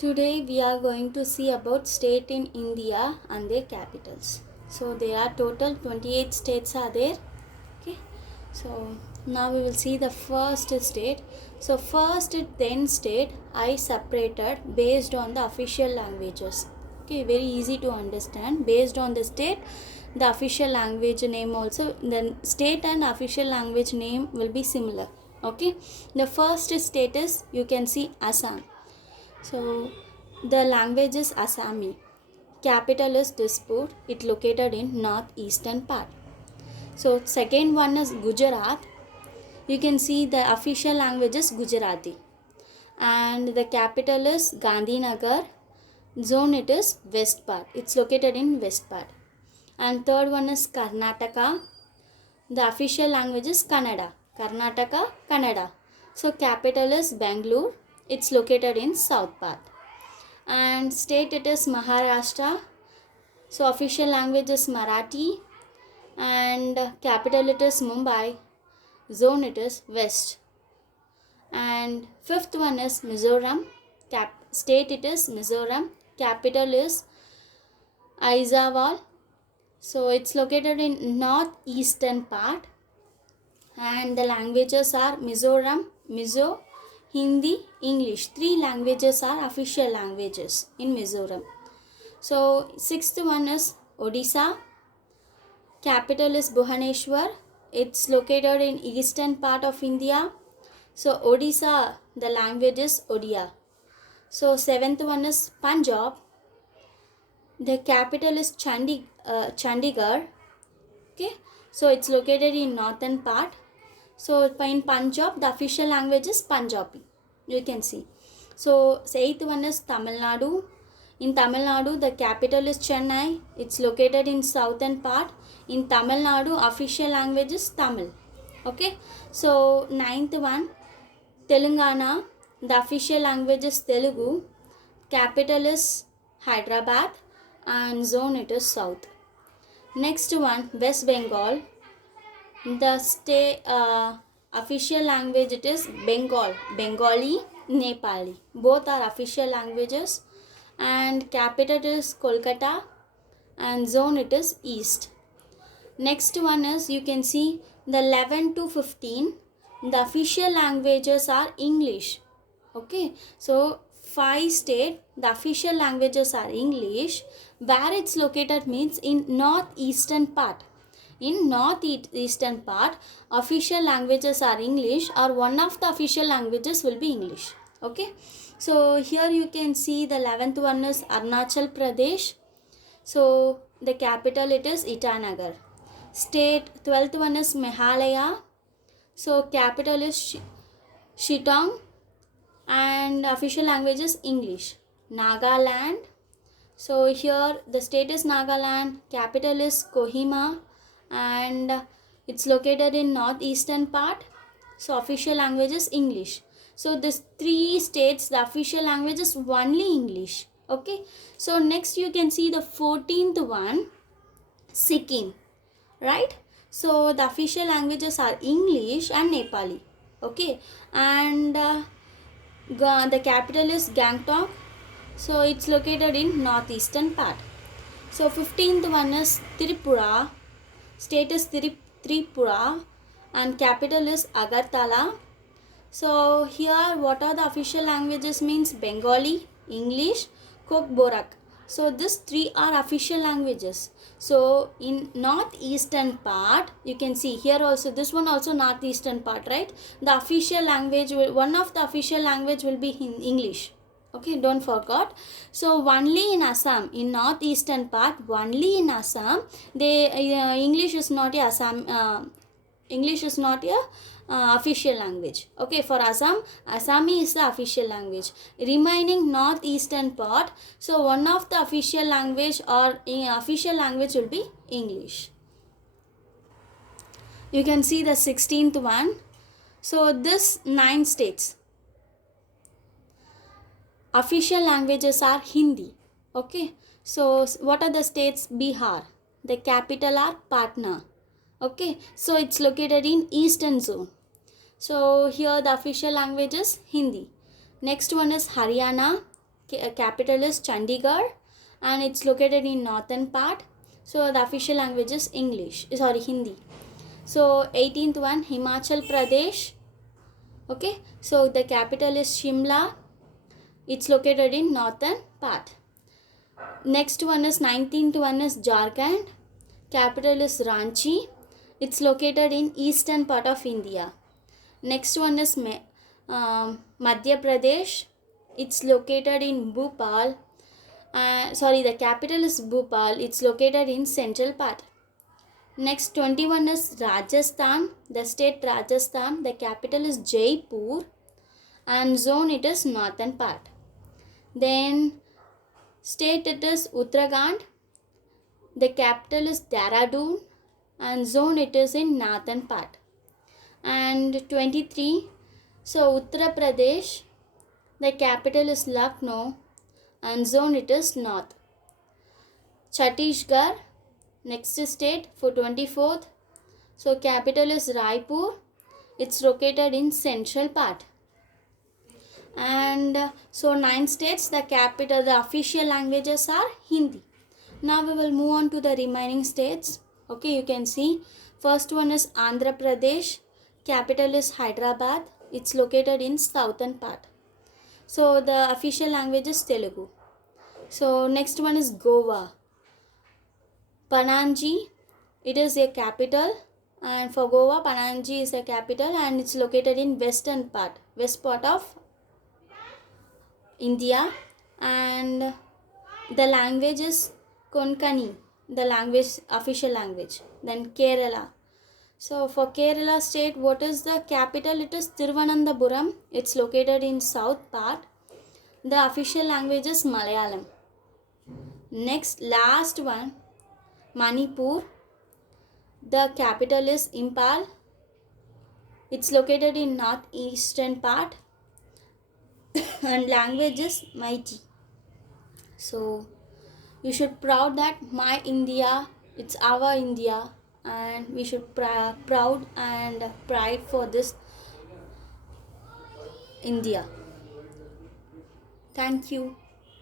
Today we are going to see about state in India and their capitals. So there are total 28 states are there. Okay. So now we will see the first state. So first then state I separated based on the official languages. Okay, very easy to understand. Based on the state, the official language name also, the state and official language name will be similar. Okay. The first state is, you can see, Assam. So the language is Assami. Capital is Dispur. It located in northeastern part. So second one is Gujarat. You can see the official language is Gujarati. And the capital is Gandhinagar. Zone it is west part. It's located in west part. And third one is Karnataka. The official language is Kannada. Karnataka, Kannada. So capital is Bangalore. It's located in south part. And state it is Maharashtra. So official language is Marathi. And capital it is Mumbai. Zone it is west. And fifth one is Mizoram. State it is Mizoram. Capital is Aizawl. So it's located in northeastern part. And the languages are Mizoram, Mizo, Hindi, English. 3 languages are official languages in Mizoram. So sixth one is Odisha. Capital is Bhubaneswar. It's located in eastern part of India. So Odisha, the language is Odia. So seventh one is Punjab. The capital is Chandigarh. Okay, so it's located in northern part. So in Punjab, the official language is Punjabi. You can see. So eighth one is Tamil Nadu. In Tamil Nadu, the capital is Chennai. It's located in southern part. In Tamil Nadu, official language is Tamil. Okay. So ninth one, Telangana. The official language is Telugu. Capital is Hyderabad. And zone it is south. Next one, West Bengal. The state official language it is Bengali, Nepali. Both are official languages. And capital is Kolkata. And zone it is east. Next one is, you can see, the 11 to 15. The official languages are English. Okay. So 5 state, the official languages are English. Where it's located means in northeastern part. In northeastern part, official languages are English, or one of the official languages will be English. Okay. So here you can see the 11th one is Arunachal Pradesh. So the capital it is Itanagar. State 12th one is Meghalaya. So capital is Shillong. And official language is English. Nagaland. So here the state is Nagaland. Capital is Kohima. And it's located in northeastern part. So official language is English. So these 3 states, the official language is only English. Okay. So next you can see the 14th one, Sikkim. Right. So the official languages are English and Nepali. Okay. And the capital is Gangtok. So it's located in northeastern part. So 15th one is Tripura. State is Tripura. And capital is Agartala. So here what are the official languages means Bengali, English, Kokborak. So these 3 are official languages. So in northeastern part, you can see here also, this one also northeastern part, right? The official language, one of the official language will be in English. Okay, don't forget. So only in Assam, in northeastern part, only in Assam, English is not a English is not a official language. Okay, for Assam, Assami is the official language. Remaining northeastern part, so one of the official language or official language will be English. You can see the 16th one. So this 9 states, official languages are Hindi. Okay, so what are the states? Bihar. The capital are Patna. Okay, so it's located in eastern zone. So here the official language is Hindi. Next one is Haryana. capital is Chandigarh, and it's located in northern part. So the official language is Hindi. So 18th one, Himachal Pradesh. Okay, so the capital is Shimla. It's located in northern part. Next one is 19th one is Jharkhand. Capital is Ranchi. It's located in eastern part of India. Next one is Madhya Pradesh. It's located in Bhopal. The capital is Bhopal. It's located in central part. Next 21 is Rajasthan. The state Rajasthan. The capital is Jaipur, and zone it is northern part. Then state it is Uttarakhand. The capital is Dehradun, and zone it is in northern part. And 23, so Uttar Pradesh, the capital is Lucknow, and zone it is north. Chhattisgarh, next state for 24th, so capital is Raipur, it's located in central part. And so 9 states, the capital, the official languages are Hindi. Now we will move on to the remaining states. Okay, you can see first one is Andhra Pradesh. Capital is Hyderabad. It's located in southern part. So the official language is Telugu. So next one is Goa. Panaji, it is a capital, and for Goa, Panaji is a capital, and it's located in west part of India. And the language is Konkani, the official language. Then Kerala. So for Kerala state, what is the capital? It is Thiruvananthapuram. It's located in south part. The official language is Malayalam. Next, last one, Manipur. The capital is Imphal. It's located in northeastern part, and language is Meitei. So you should proud that my India, it's our India, and we should proud and pride for this India. Thank you.